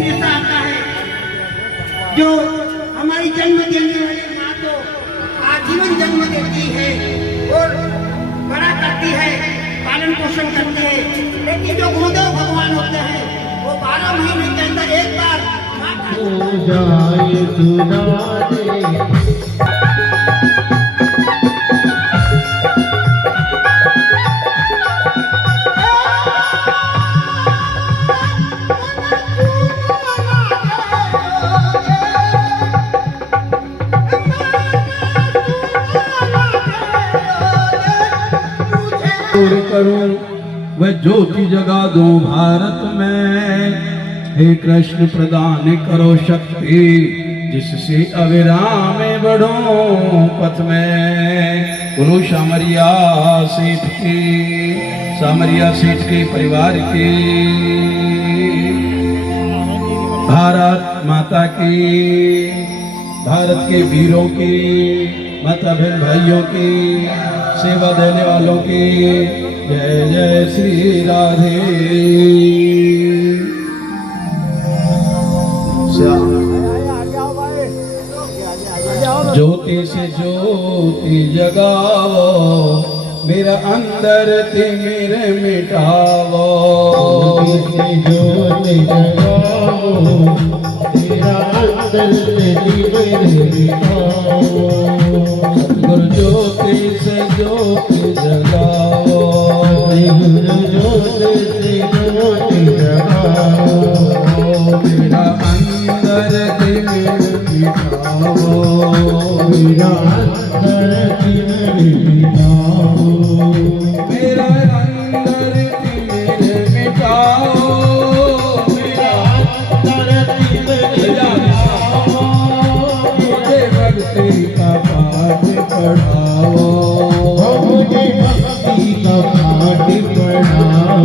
ऐसा आता है जो हमारी जन्म देने वाली माँ तो आजीवन जन्म देती है और बड़ा करती है, पालन पोषण करती है, लेकिन जो गुरुदेव भगवान होते हैं वो 12 महीने के अंदर एक बार माँ का करूं वह ज्योति जगा दूं भारत में। हे कृष्ण प्रदान करो शक्ति जिससे अविराम बढ़ूं पथ में। बोलो सामरिया सेठ के परिवार की, भारत माता की, भारत के वीरों की, माता बहन भाइयों की, सेवा देने वालों की जय जय श्री राधे श्याम। ज्योति से ज्योति जगाओ, मेरा अंदर तिमिर मिटाओ। ज्योति जगाओ, मेरा अंदर तिमिर मिटाओ। गुरु ज्योति से ज्योति जगाओ, गुरु ज्योति से ज्योति जगाओ। मेरा अंदर तिमिर मिटाओ, मेरा अंदर तिमिर मिटाओ। मेरा अंदर तिमिर मिटाओ, मेरा अंदर तिमिर मिटाओ। मुझे भक्ति का पाठ पढ़ाओ, मुझे भक्ति का पाठ पढ़ाओ।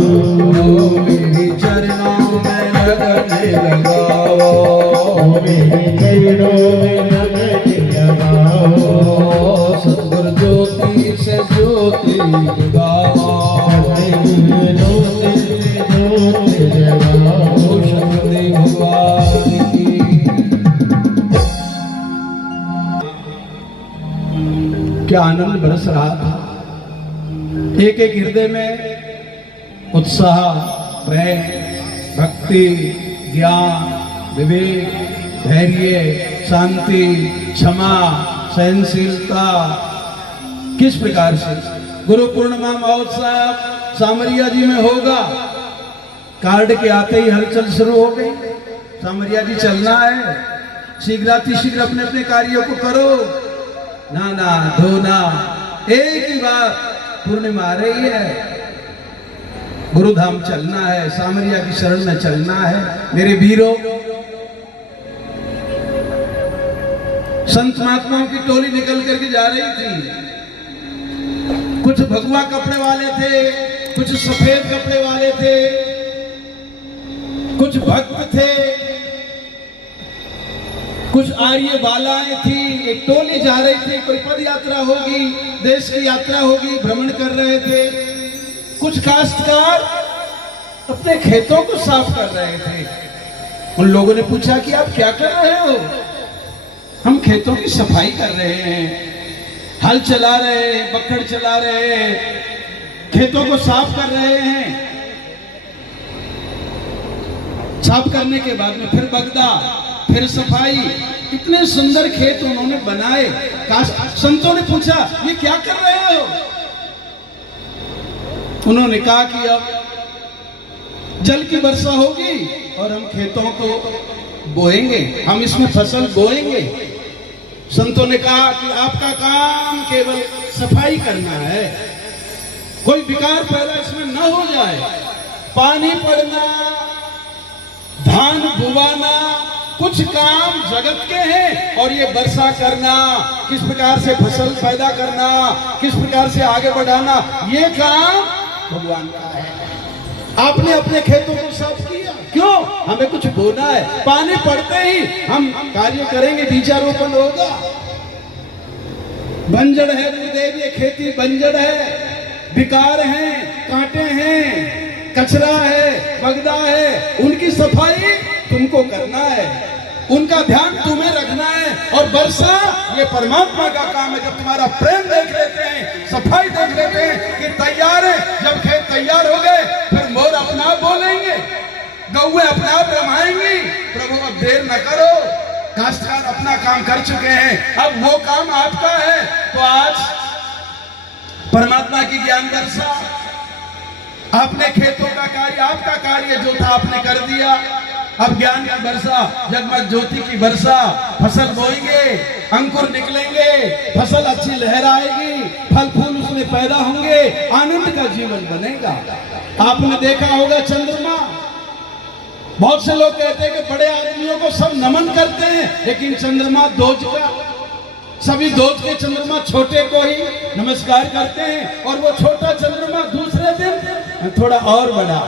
मेरे चरणों में लगन लगाओ, मेरे चरणों में लगन लगाओ। सतगुरु ज्योति से ज्योति जगाओ, सतगुरु ज्योति से ज्योति जगाओ। शक्ति भगवान की। क्या आनंद बरस रहा था। एक एक हृदय में उत्साह, प्रेम, भक्ति, ज्ञान, विवेक, धैर्य, शांति, क्षमा, सहनशीलता। किस प्रकार से गुरु पूर्णिमा महोत्सव सामरिया जी में होगा। कार्ड के आते ही हलचल शुरू हो गई। सामरिया जी चलना है, शीघ्र अपने अपने कार्यों को करो। नाना धोना, एक ही बार पूर्णिमा आ रही है, गुरुधाम चलना है, सामरिया की शरण में चलना है। मेरे वीरों, संत महात्माओं की टोली निकल करके जा रही थी। कुछ भगवा कपड़े वाले थे, कुछ सफेद कपड़े वाले थे, कुछ भक्त थे, कुछ आर्य बालाएं थी। एक टोली जा रही थी, कोई पद यात्रा होगी, देश की यात्रा होगी, भ्रमण कर रहे थे। कुछ काश्तकार अपने खेतों को साफ कर रहे थे। उन लोगों ने पूछा कि आप क्या कर रहे हो? हम खेतों की सफाई कर रहे हैं, हल चला रहे हैं, बक्खड़ चला रहे हैं, खेतों को साफ कर रहे हैं। साफ करने के बाद में फिर बगदा, फिर सफाई। इतने सुंदर खेत उन्होंने बनाए। संतों ने पूछा ये क्या कर रहे हो? उन्होंने कहा कि अब जल की वर्षा होगी और हम खेतों को बोएंगे, हम इसमें फसल बोएंगे। संतों ने कहा कि आपका काम केवल सफाई करना है, कोई विकार पैदा इसमें न हो जाए। पानी पड़ना, धान बुवाना, कुछ काम जगत के हैं, और ये वर्षा करना, किस प्रकार से फसल पैदा करना, किस प्रकार से आगे बढ़ाना, ये काम भगवान का है। आपने अपने खेतों को साफ किया, क्यों? हमें कुछ बोना है, पानी पड़ते ही हम कार्य करेंगे, बीजारोपण होगा। बंजर है गुरुदेव, ये खेती बंजर है, विकार हैं, कांटे हैं, कचरा है, बगदा है, उनकी सफाई तुमको करना है, उनका ध्यान तुम्हें रखना है। और वर्षा ये परमात्मा का काम है। जब तुम्हारा प्रेम देख लेते हैं, सफाई देख लेते हैं कि तैयार है, जब खेत तैयार हो गए फिर मोर अपना आप बोलेंगे, गौए अपने आप रमाएंगी। प्रभु अब देर न करो, काश्तकार अपना काम कर चुके हैं, अब वो काम आपका है। तो आज परमात्मा की ज्ञान वर्षा, आपने खेतों का कार्य, आपका कार्य जो था आपने कर दिया। अब ज्ञान की वर्षा, जगमग ज्योति की वर्षा, फसल बोएंगे, अंकुर निकलेंगे, फसल अच्छी लहराएगी, फल फूल उसमें पैदा होंगे, आनंद का जीवन बनेगा। आपने देखा होगा चंद्रमा, बहुत से लोग कहते हैं कि बड़े आदमियों को सब नमन करते हैं, लेकिन चंद्रमा दोज का, सभी दोज के चंद्रमा छोटे को ही नमस्कार करते हैं। और वो छोटा चंद्रमा दूसरे दिन थोड़ा और बड़ा,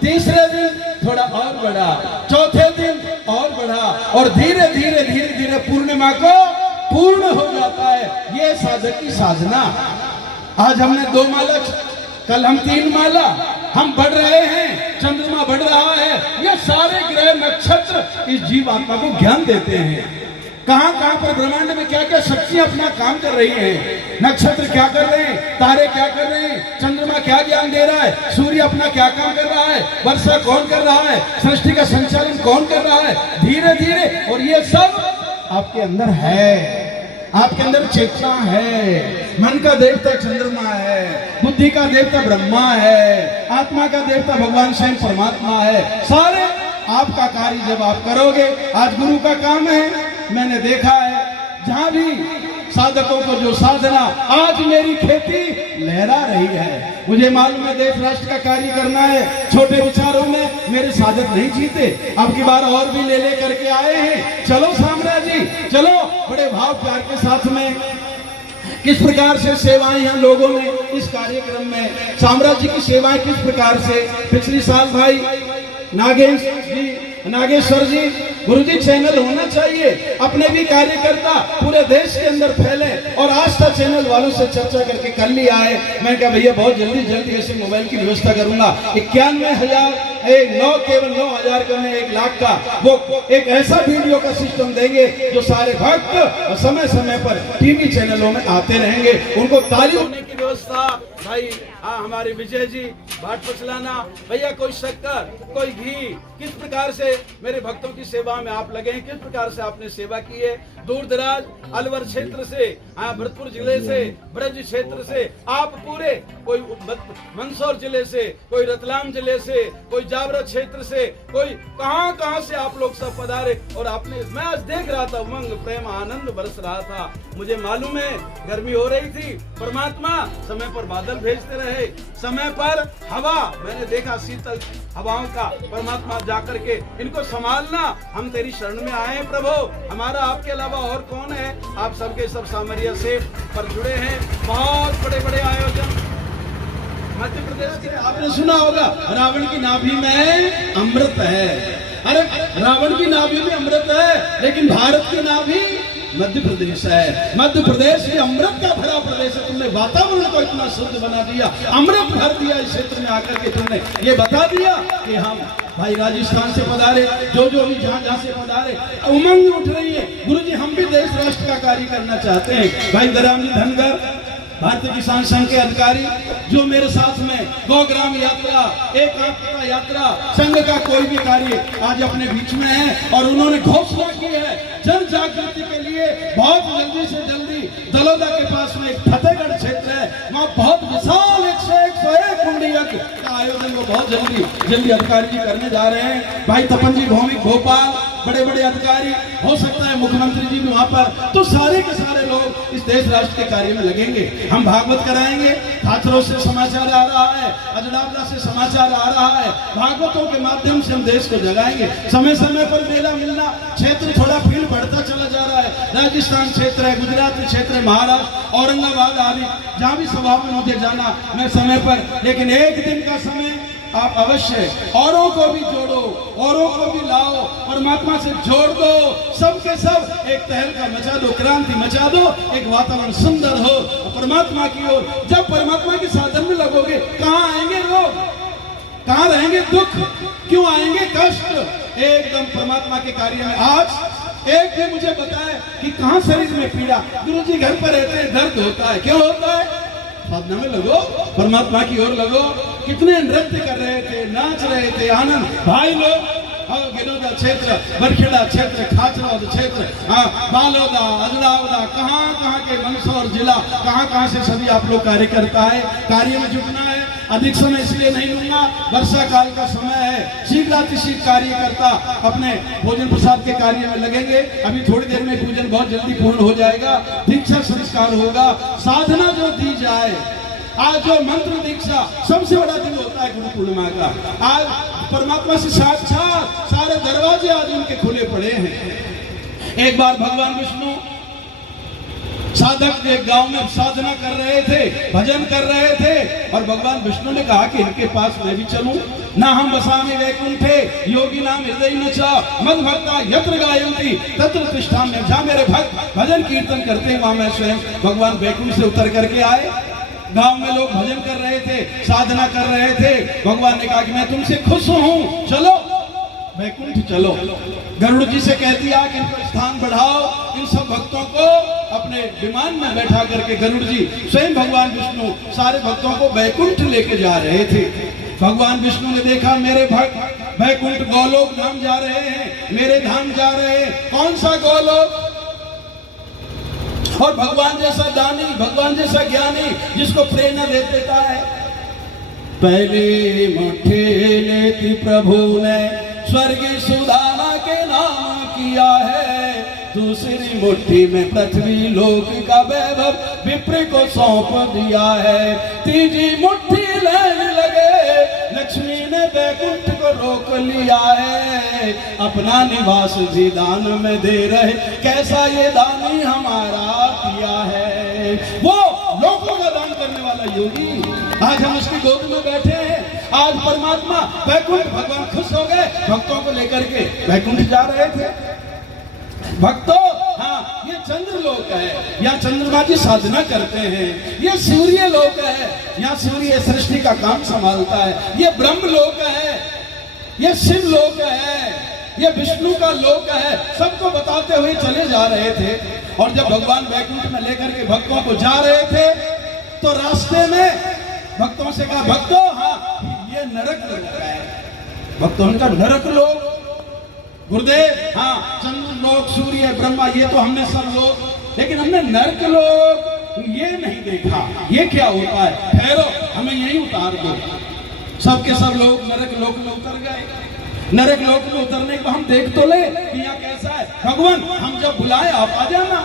तीसरे दिन थोड़ा और बड़ा, चौथे दिन और बड़ा, और धीरे धीरे धीरे धीरे पूर्णिमा को पूर्ण हो जाता है। ये साधक की साधना। आज हमने 2 माला, कल हम 3 माला, हम बढ़ रहे हैं, चंद्रमा बढ़ रहा है। ये सारे ग्रह नक्षत्र इस जीवात्मा को ज्ञान देते हैं। कहां कहां पर ब्रह्मांड में क्या क्या शक्तियां अपना काम कर रही हैं, नक्षत्र क्या कर रहे हैं, तारे क्या कर रहे हैं, चंद्रमा क्या ज्ञान दे रहा है, सूर्य अपना क्या काम कर रहा है, वर्षा कौन कर रहा है, सृष्टि का संचालन कौन कर रहा है, धीरे धीरे। और ये सब आपके अंदर है, आपके अंदर चेतना है। मन का देवता चंद्रमा है, बुद्धि का देवता ब्रह्मा है, आत्मा का देवता भगवान स्वयं परमात्मा है। सारे आपका कार्य जब आप करोगे, आज गुरु का काम है। मैंने देखा है जहां भी साधकों को जो साधना, आज मेरी खेती लहरा रही है। मुझे मालूम है देश राष्ट्र का कार्य करना है, छोटे विचारों में मेरे साधक नहीं जीते। अब की बार और भी ले करके आए हैं। चलो साम्राज्य जी, चलो, बड़े भाव प्यार के साथ में किस प्रकार से सेवाएं यहाँ लोगों ने इस कार्यक्रम में, साम्राज्य की सेवाएं किस प्रकार से। पिछले साल भाई नागेश्वर जी, गुरुजी चैनल होना चाहिए, अपने भी कार्यकर्ता पूरे देश के अंदर फैले। और आस्था चैनल वालों से चर्चा करके कल ही आए। मैं कहा भैया बहुत जल्दी ऐसे मोबाइल की व्यवस्था करूंगा। 91,000 केवल 9,000 का, 1 लाख का वो एक ऐसा वीडियो का सिस्टम देंगे जो सारे भक्त समय समय पर टीवी चैनलों में आते रहेंगे। उनको ताली होने की व्यवस्था भाई हमारे विजय जी बाट पचलाना भैया, कोई शक्कर कोई घी, किस प्रकार से मेरे भक्तों की सेवा में आप लगे हैं, किस प्रकार से आपने सेवा की है। दूर दराज अलवर क्षेत्र से, भरतपुर जिले से, ब्रज क्षेत्र से, आप पूरे, कोई मंदसौर जिले से, कोई रतलाम जिले से, कोई जावरा क्षेत्र से, कोई कहां से आप लोग सब पधारे। और आपने, मैं आज देख रहा था, उमंग प्रेम आनंद बरस रहा था। मुझे मालूम है गर्मी हो रही थी, परमात्मा समय पर बादल भेजते रहे, समय पर हवा, मैंने देखा शीतल हवाओं का, परमात्मा जाकर के इनको संभालना। हम तेरी शरण में आए हैं प्रभु, हमारा आपके अलावा और कौन है। आप सबके सब सामरिया से पर जुड़े हैं। बहुत बड़े बड़े आयोजन मध्य प्रदेश के, आपने सुना होगा रावण की नाभि में अमृत है। अरे रावण की नाभि में अमृत है, लेकिन भारत की नाभि मध्य प्रदेश है। मध्य प्रदेश ये अमृत का भरा प्रदेश है। तुमने वातावरण को इतना शुद्ध बना दिया, अमृत भर दिया इस क्षेत्र में आकर के। तुमने ये बता दिया कि हम भाई राजस्थान से पधारे, जो भी जहाँ से पधारे, उमंग उठ रही है। गुरुजी हम भी देश राष्ट्र का कार्य करना चाहते हैं। भाई दराम जी धनगर, भारतीय किसान संघ के अधिकारी जो मेरे साथ में गौग्राम यात्रा, एकात्मता यात्रा, संघ का कोई भी कार्य आज अपने बीच में है। और उन्होंने घोषणा की है जन जागृति के लिए बहुत जल्दी से जल्दी दलोदा के पास में एक फतेहगढ़ क्षेत्र है, वहाँ बहुत विशाल 101 कुंडी यज्ञ का आयोजन वो बहुत जल्दी अधिकारी जी करने जा रहे हैं। भाई तपन जी भौमिक भोपाल, बड़े बड़े अधिकारी, हो सकता है मुख्यमंत्री जी भी वहाँ पर। तो सारे के सारे लोग इस देश राष्ट्र के कार्य में लगेंगे। हम भागवत कराएंगे, हाथरों से समाचार आ रहा है, अजडावला से समाचार आ रहा है, भागवतों के माध्यम से हम देश को जगाएंगे। समय समय पर मेला मिलना, क्षेत्र थोड़ा फील्ड बढ़ता चला जा रहा है। राजस्थान क्षेत्र है, गुजरात क्षेत्र है, महाराष्ट्र, औरंगाबाद आदि, जहाँ भी सभा में मुझे जाना मैं समय पर। लेकिन एक दिन का समय आप अवश्य औरों को भी जोड़ो, औरों को भी लाओ, परमात्मा से जोड़ दो, सबके सब एक तहलका मचा दो, क्रांति मचा दो, एक वातावरण सुंदर हो परमात्मा की ओर। जब परमात्मा के साधन में लगोगे, कहाँ आएंगे रोग, कहाँ रहेंगे दुख, क्यों आएंगे कष्ट? एकदम परमात्मा के कार्य में। आज एक भी मुझे बताए कि कहाँ शरीर में पीड़ा, गुरु जी घर पर रहते हैं दर्द होता है, क्यों होता है? साधना में लगो, परमात्मा की ओर लगो। कितने नृत्य कर रहे थे, नाच रहे थे, आनंद भाई लोग, गिनोदा क्षेत्र, बरखेड़ा क्षेत्र, खाचरौद क्षेत्र, बालोदा, अजड़ावदा, कहाँ के मंदसौर जिला, कहाँ से सभी आप लोग कार्यकर्ता है, कार्य में जुटना है। अधिक समय इसलिए नहीं लूंगा, वर्षा काल का समय है, शीघ्रातिशीघ्र कार्यकर्ता अपने भोजन प्रसाद के कार्य में लगेंगे। अभी थोड़ी देर में पूजन बहुत जल्दी पूर्ण हो जाएगा, दीक्षा संस्कार होगा, साधना जो दी जाए। आज जो मंत्र दीक्षा सबसे बड़ा दिन होता है गुरु पूर्णिमा का। आज परमात्मा से साक्षात सारे दरवाजे आज उनके खुले पड़े हैं। एक बार भगवान विष्णु साधक एक गांव में साधना कर रहे थे, भजन कर रहे थे, और भगवान विष्णु ने कहा कि इनके पास मैं भी चलूं। ना हम बसामि वैकुंठे योगी नाम हृदय न च मद भक्ता यत्र गायन्ति तत्र तिष्ठाम्यहम्। जहां मेरे भक्त भजन कीर्तन करते हैं वहां मैं स्वयं भगवान वैकुंठ से उतर करके आए। गांव में लोग भजन कर रहे थे, साधना कर रहे थे, भगवान ने कहा कि मैं तुमसे खुश हूं, चलो वैकुंठ चलो। गरुड़ जी से कह दिया कि इनको स्थान बढ़ाओ। इन सब भक्तों को अपने विमान में बैठा करके गरुड़ जी स्वयं भगवान विष्णु सारे भक्तों को वैकुंठ लेके जा रहे थे। भगवान विष्णु ने देखा मेरे भक्त वैकुंठ गोलोक धाम जा रहे हैं, मेरे धाम जा रहे हैं। कौन सा गोलोक? और भगवान जैसा दानी, भगवान जैसा ज्ञानी जिसको प्रेरणा दे देता है। पहले मुट्ठी लेती प्रभु ने स्वर्गीय सुदामा के नाम किया है, दूसरी मुट्ठी में पृथ्वी लोक का वैभव विप्र को सौंप दिया है। तीजी मुट्ठी लेने लगे, लक्ष्मी ने वैकुंठ को रोक लिया है। अपना निवास भी दान में दे रहे, कैसा ये दानी हमारा किया है। वो लोगों का दान करने वाला योगी, आज हम उसकी गोद में बैठे हैं। आज परमात्मा वैकुंठ, भगवान खुश हो गए, भक्तों को लेकर के वैकुंठ जा रहे थे। भक्तों, हाँ, ये चंद्र लोक है, यहाँ चंद्रमा की साधना करते हैं। ये सूर्य लोक है, यहाँ सूर्य सृष्टि का काम संभालता है। ये ब्रह्म लोक है, ये शिव लोक है, ये विष्णु का लोक है। सबको बताते हुए चले जा रहे थे। और जब भगवान वैकुंठ में लेकर के भक्तों को जा रहे थे तो रास्ते में भक्तों से कहा, भक्तों, हाँ, ये नरक लोक है। भक्तों का नरक लोक, गुरुदेव, हाँ, चंद्र लोक, सूर्य, ब्रह्मा, ये तो हमने सब लोग, लेकिन हमने नरक लोक ये नहीं देखा, ये क्या होता है? ठहरो, हमें यही उतार दो। सबके सब लोग नरक लोक में उतर गए। नरक लोक में उतरने को हम देख तो ले कि यहाँ कैसा है। भगवान, हम जब बुलाए आप आ जाना।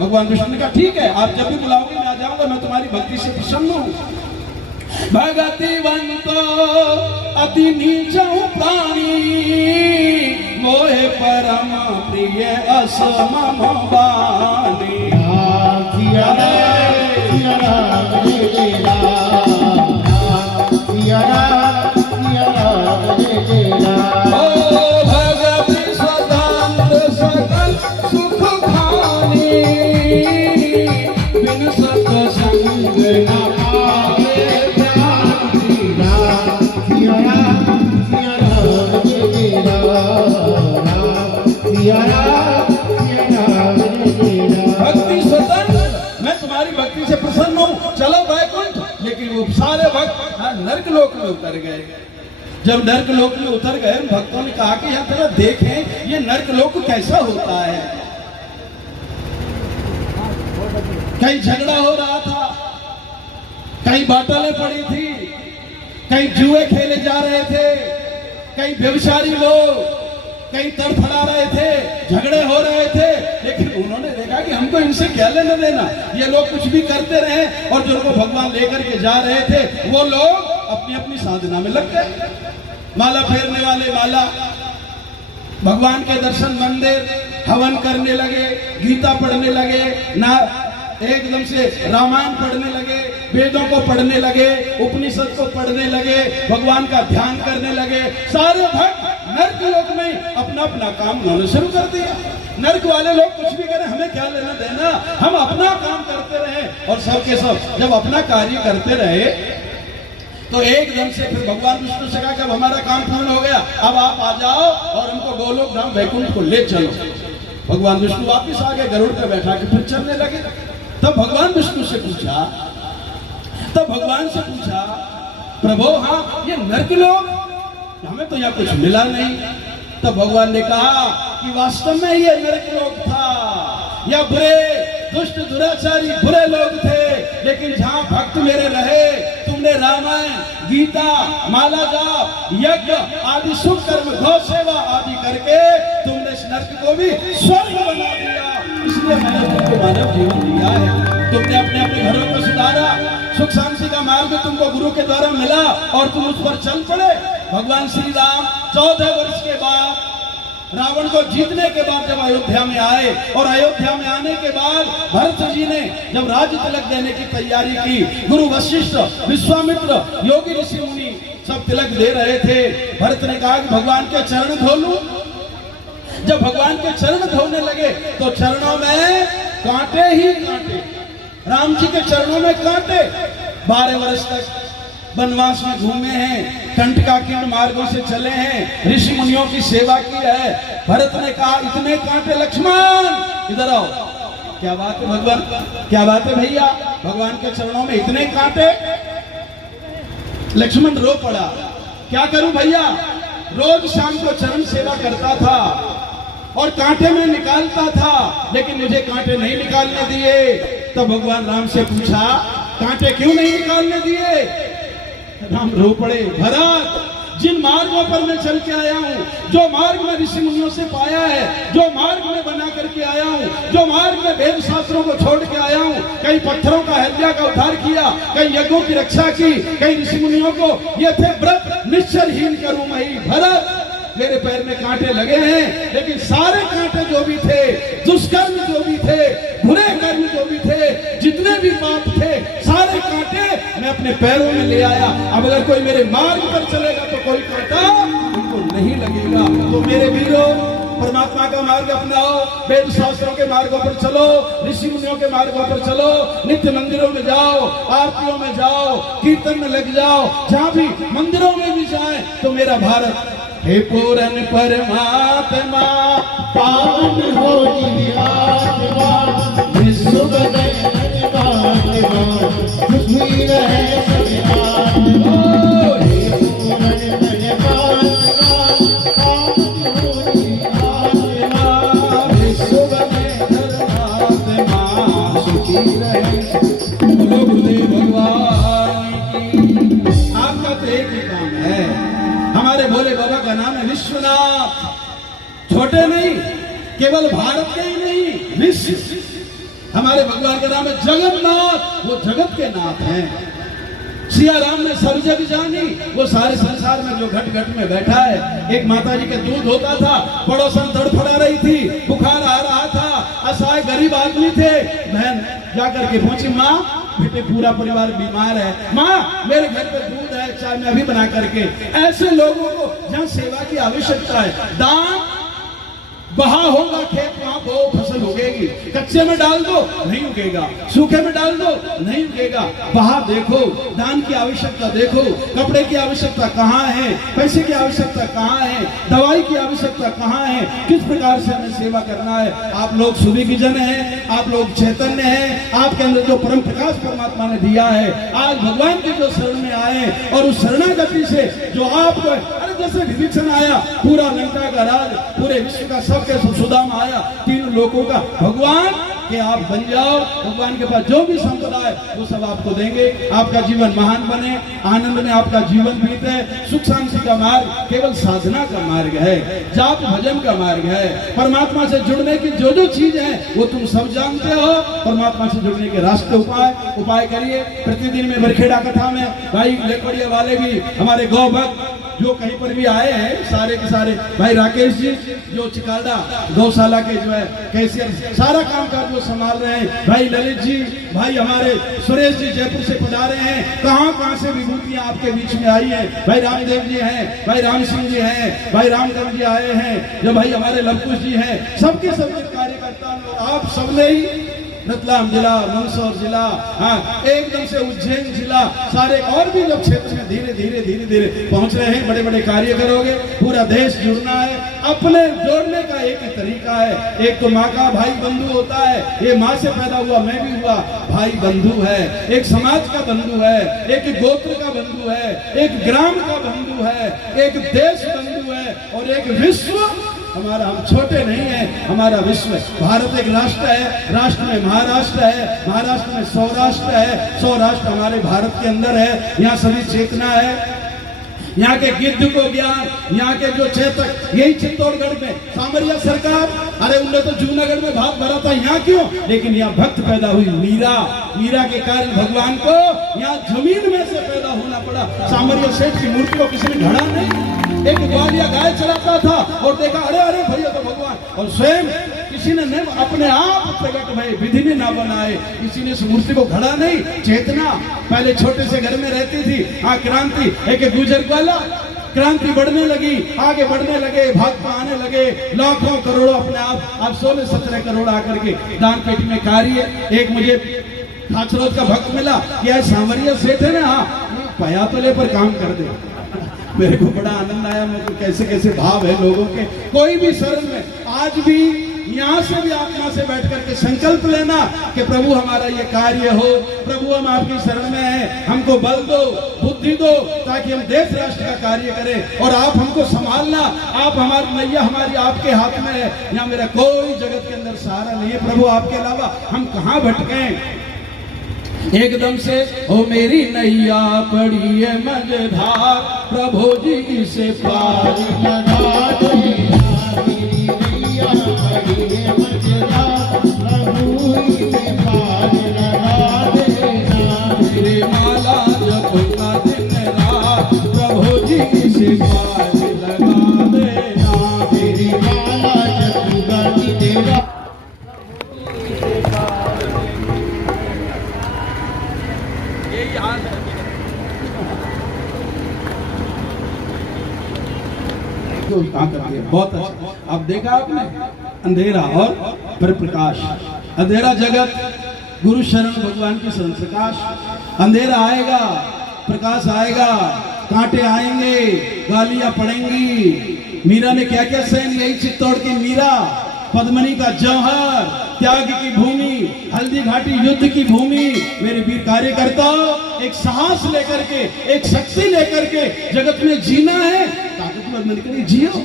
भगवान विष्णु ने कहा, ठीक है, आप जब भी बुलाओगे मैं आ जाऊंगा, मैं तुम्हारी भक्ति से प्रसन्न हूँ। भगतिवंत अति नीचा प्राणी, मोहे परम प्रिय असमम वाणी। भगति सदानंद सकल सुख खानी, बिन सत्संग न पावे भक्ति स्वतंत्र, मैं तुम्हारी भक्ति से प्रसन्न हूँ, चलो वैकुंठ। लेकिन वो सारे भक्त नरक लोक में उतर गए। जब नरक लोक में उतर गए, भक्तों ने कहा कि यहाँ तेरा देखें ये नरक लोक कैसा होता है। कहीं झगड़ा हो रहा था, कहीं बाटलें पड़ी थी, कहीं जुए खेले जा रहे थे, कहीं व्यभिचारी लोग कहीं तड़फड़ा रहे थे, झगड़े हो रहे थे। लेकिन उन्होंने देखा कि हमको इनसे क्या लेना देना, ये लोग कुछ भी करते रहे। और जिनको भगवान लेकर के जा रहे थे वो लोग अपनी अपनी साधना में लग गए। माला फेरने वाले माला, भगवान के दर्शन, मंदिर, हवन करने लगे, गीता पढ़ने लगे, ना एकदम से रामायण पढ़ने लगे, वेदों को पढ़ने लगे, उपनिषद को पढ़ने लगे, भगवान का ध्यान करने लगे। सारे भक्त नर्क लोक में अपना अपना काम उन्होंने शुरू कर दिया। नर्क वाले लोग कुछ भी करें, हमें क्या लेना देना, हम अपना काम करते रहे। और सब के सब जब अपना कार्य करते रहे तो एकदम से फिर भगवान विष्णु से कहा कि अब हमारा काम पूर्ण हो गया, अब आप आ जाओ और हमको गोलोक धाम वैकुंठ को ले चलो। भगवान विष्णु वापिस आ गए, गरुड़ पे बैठा के फिर चलने लगे। तब भगवान विष्णु से पूछा, तब भगवान से पूछा, प्रभु हाँ ये नर्क लोग, हमें तो यहाँ कुछ मिला नहीं। तब भगवान ने कहा कि वास्तव में ये नरक लोग था, या बुरे दुष्ट दुराचारी बुरे लोग थे, लेकिन जहां भक्त मेरे रहे, तुमने रामायण गीता माला जाप यज्ञ आदि शुभ कर्म गौ सेवा आदि करके तुमने इस नरक को भी स्वर्ग बना दिया। इसलिए मैंने तुमको मानव जीवन दिया है। तुमने अपने अपने घरों को सुधारा, सुख शांति का मार्ग तुमको गुरु के द्वारा मिला और तुम उस पर चल पड़े। भगवान श्री राम 14 वर्ष के बाद रावण को जीतने के बाद जब अयोध्या में आए, और अयोध्या में आने के बाद भरत जी ने जब राज्य तिलक देने की तैयारी की, गुरु वशिष्ठ विश्वामित्र योगी ऋषि मुनि सब तिलक दे रहे थे। भरत ने कहा कि भगवान के चरण धो लूं। जब भगवान के चरण धोने लगे तो चरणों में कांटे ही कांटे, राम जी के चरणों में कांटे। 12 वर्ष तक वनवास में घूमे हैं, कंटकाकीर्ण मार्गों से चले हैं, ऋषि मुनियों की सेवा की है। भरत ने कहा इतने कांटे, लक्ष्मण इधर आओ। क्या बात है भगवान, क्या बात है भैया, भगवान के चरणों में इतने कांटे। लक्ष्मण रो पड़ा, क्या करूं भैया, रोज शाम को चरण सेवा करता था और कांटे में निकालता था, लेकिन मुझे कांटे नहीं निकालने दिए। तब भगवान राम से पूछा, कांटे क्यों नहीं निकालने दिए? राम रो पड़े, भरत जिन मार्गों पर मैं चल के आया हूँ, जो मार्ग में ऋषि मुनियों से पाया है, जो मार्ग में बना करके आया हूँ, जो मार्ग में वेद शास्त्रों को छोड़ के आया हूँ, कई पत्थरों का हत्या का उद्धार किया, कई यज्ञों की रक्षा की, कई ऋषि मुनियों को ये थे व्रत निश्चलहीन करूं मैं। भरत मेरे पैर में कांटे लगे हैं, लेकिन सारे कांटे जो भी थे, दुष्कर्म जो भी थे, बुरे कर्म जो भी थे, जितने भी पाप थे, सारे कांटे मैं अपने पैरों में ले आया। अब अगर कोई मेरे मार्ग पर चलेगा तो कोई कांटा उनको नहीं लगेगा। तो मेरे वीरों, परमात्मा का मार्ग अपनाओ, वेद शास्त्रों के मार्गों पर चलो, ऋषि मुनियों के मार्गों पर चलो, नित्य मंदिरों में जाओ, आरतियों में जाओ, कीर्तन में लग जाओ, जहाँ भी मंदिरों में भी जाए तो मेरा भारत हे पूरन परमात्मा पावन हो जीवात्मा, विश्व बदन धन्यवाद, खुशी रहे सभी आत्मा। हे पूरन परमात्मा, पावन हो जीवात्मा, विश्व बदन धन्यवाद, सुखी रहे। बोलो गुरुदेव भगवान की। आपका तो एक ही काम है, हमारे भोले बाबा का नाम है विश्वनाथ। छोटे नहीं, केवल भारत के ही नहीं, विश्व। हमारे भगवान का नाम है जगन्नाथ, वो जगत के नाथ हैं। सिया राम ने सब जग जानी, वो सारे संसार में जो घट घट में बैठा है। एक माता जी का दूध होता था, पड़ोसन तड़फड़ा रही थी, बुखार आ रहा था, असहाय गरीब आदमी थे। बहन जाकर के पहुंची, माँ बेटे पूरा परिवार बीमार है, माँ मेरे घर पे दूध है, चाय मैं अभी बना करके। ऐसे लोगों को जहाँ सेवा की आवश्यकता है, दान बहा होगा खेत, वहां बो फसल उगेगी। कच्चे में डाल दो नहीं उगेगा, सूखे में डाल दो नहीं उगेगा। बहा देखो, दान की आवश्यकता देखो, कपड़े की आवश्यकता कहाँ है, पैसे की आवश्यकता कहाँ है, दवाई की आवश्यकता कहाँ है, किस प्रकार से हमें सेवा करना है। आप लोग सुविज्ञ हैं, आप लोग चैतन्य हैं, आपके अंदर जो परम प्रकाश परमात्मा ने दिया है, आज भगवान के जो शरण में आए और उस शरणागति से जो आपको, अरे जैसे विभीषण आया, पूरा लंका का राज, पूरे विश्व का सबके सुदाम आया, 3 लोगों का भगवान कि आप बन जाओ। भगवान के पास जो भी संपदा है वो सब आपको देंगे, आपका जीवन महान बने, आनंद में आपका जीवन बीते। सुख शांति का मार्ग केवल साधना का मार्ग है, जाप भजन का मार्ग है। परमात्मा से जुड़ने की जो जो चीज है वो तुम सब जानते हो। परमात्मा से जुड़ने के रास्ते उपाय करिए। प्रतिदिन में बरखेड़ा कथा में भाई लेखड़िया वाले भी हमारे गौ भक्त जो कहीं पर भी आए हैं सारे के सारे, भाई राकेश जी जो चिकालडा गौशाला के जो है कैशियर सारा काम काज जो संभाल रहे हैं, भाई ललित जी, भाई हमारे सुरेश जी जयपुर से पधारे हैं, कहाँ से विभूतियां आपके बीच में आई है, भाई रामदेव जी हैं, भाई राम सिंह जी हैं, भाई रामदेव जी आए हैं, जो भाई हमारे लवकुश जी हैं, सबके कार्यकर्ता लोग आप सबने ही रतलाम जिला, मंदसौर जिला, हाँ एकदम से उज्जैन जिला, सारे और भी लोग क्षेत्र में धीरे धीरे पहुंच रहे हैं। बड़े बड़े कार्य करोगे, पूरा देश जुड़ना है। अपने जोड़ने का एक ही तरीका है, एक तो माँ का भाई बंधु होता है, ये माँ से पैदा हुआ, मैं भी हुआ, भाई बंधु है, एक समाज का बंधु है, एक गोत्र का बंधु है, एक ग्राम का बंधु है, एक देश बंधु है और एक विश्व हमारा। हम छोटे नहीं हैं, हमारा विश्व है। भारत एक राष्ट्र है, राष्ट्र में महाराष्ट्र है, महाराष्ट्र में सौराष्ट्र है, सौराष्ट्र हमारे भारत के अंदर है। यहाँ सभी चेतना है, यहाँ के गिद्ध को ज्ञान, यहाँ के जो चेतक, यही चित्तौड़गढ़ में सामरिया सरकार, अरे उनने तो जूनागढ़ में भाग भरा था, यहाँ क्यों? लेकिन यहाँ भक्त पैदा हुई मीरा के कारण भगवान को यहाँ जमीन में से पैदा होना पड़ा। सामरिया सेठ की मूर्ति को किसी ने घड़ा नहीं, एक ग्वालिया गाय चलाता था और देखा अरे भैया तो भगवान, और स्वयं किसी ने नहीं, अपने आप प्रकट भय, विधि ने ना बनाए, किसी ने इस मूर्ति को घड़ा नहीं। चेतना पहले छोटे से घर में रहती थी, क्रांति एक गुजर वाला, क्रांति बढ़ने लगी, आगे बढ़ने लगे, भाजपा आने लगे, लाखों करोड़ों अपने आप 16-17 करोड़ आकर के दान पेटी में कार्य। एक मुझे खाचरोद का भक्त मिला, क्या सांवरिया सेठ है ना, हाँ पयातले पर काम कर दे। मेरे को बड़ा आनंद आया, मेरे को कैसे भाव है लोगों के। कोई भी शरण में आज भी यहाँ से भी आत्मा से बैठ करके संकल्प लेना कि प्रभु हमारा ये कार्य हो, प्रभु हम आपकी शरण में हैं, हमको बल दो, बुद्धि दो, ताकि हम देश राष्ट्र का कार्य करें और आप हमको संभालना। आप हमारी नैया हमारी आपके हाथ में है, यहाँ मेरा कोई जगत के अंदर सहारा नहीं है प्रभु, आपके अलावा हम कहाँ भटकें। एकदम से ओ मेरी नैया पड़ी है मझधार, प्रभु जी से पार लगा दे, मेरी नैया पड़ी है मझधार, प्रभु जी से पार लगा देना, मेरे माला जपना दिन रात, प्रभु जी से पार लगा देना, मेरी माला जपना दिन रात। बहुत अच्छा, अब देखा आपने अंधेरा और प्रकाश, अंधेरा जगत गुरु शरण भगवान की शरण प्रकाश, अंधेरा आएगा प्रकाश आएगा, कांटे आएंगे, गालियां पड़ेंगी। मीरा ने क्या क्या सहन, यही चित्तौड़ की मीरा, पद्मनी का जौहर, त्याग की भूमि, हल्दी घाटी युद्ध की भूमि। मेरे वीर कार्यकर्ता, एक साहस लेकर के, एक शक्ति लेकर के जगत में जीना है, ताकतवर मिलकर जियो।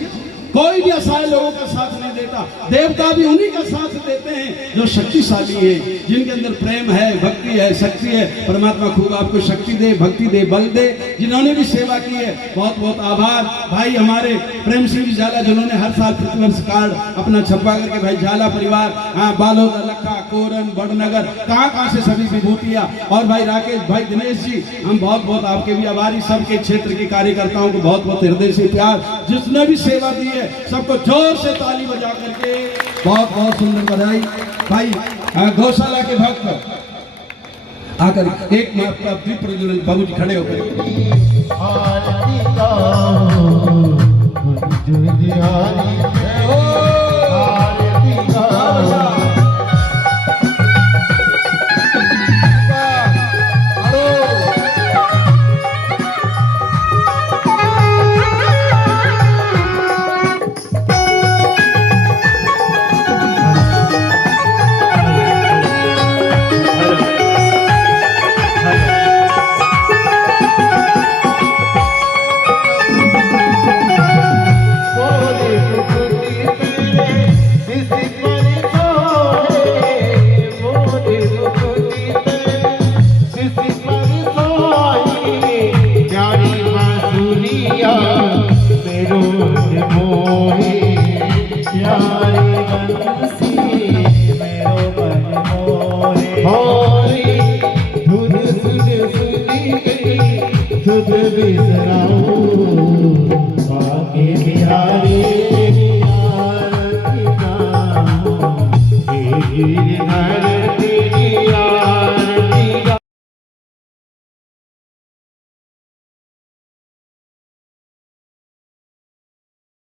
कोई भी असहाय लोगों का साथ नहीं देता, देवता भी उन्हीं का साथ देते हैं जो शक्तिशाली है, जिनके अंदर प्रेम है, भक्ति है, शक्ति है। परमात्मा खूब आपको शक्ति दे, भक्ति दे, बल दे। जिन्होंने भी सेवा की है बहुत बहुत आभार। भाई हमारे प्रेम सिंह जी झाला, जिन्होंने हर साल प्रतिवर्ष कार्ड अपना छपवा करके, भाई झाला परिवार, बालोद, लखा, कोरन, बड़नगर, कहाँ से सभी विभूतियाँ, और भाई राकेश, भाई दिनेश जी, हम बहुत बहुत आपके भी आभारी। सबके क्षेत्र के कार्यकर्ताओं को बहुत बहुत हृदय से प्यार, जिसने भी सेवा दी है सबको जोर से ताली बजा करके बहुत बहुत सुंदर बधाई। भाई गौशाला के भक्त आकर एक मात्र प्रज्वलन बाबू जी खड़े होकर बोले सुध बिसराओ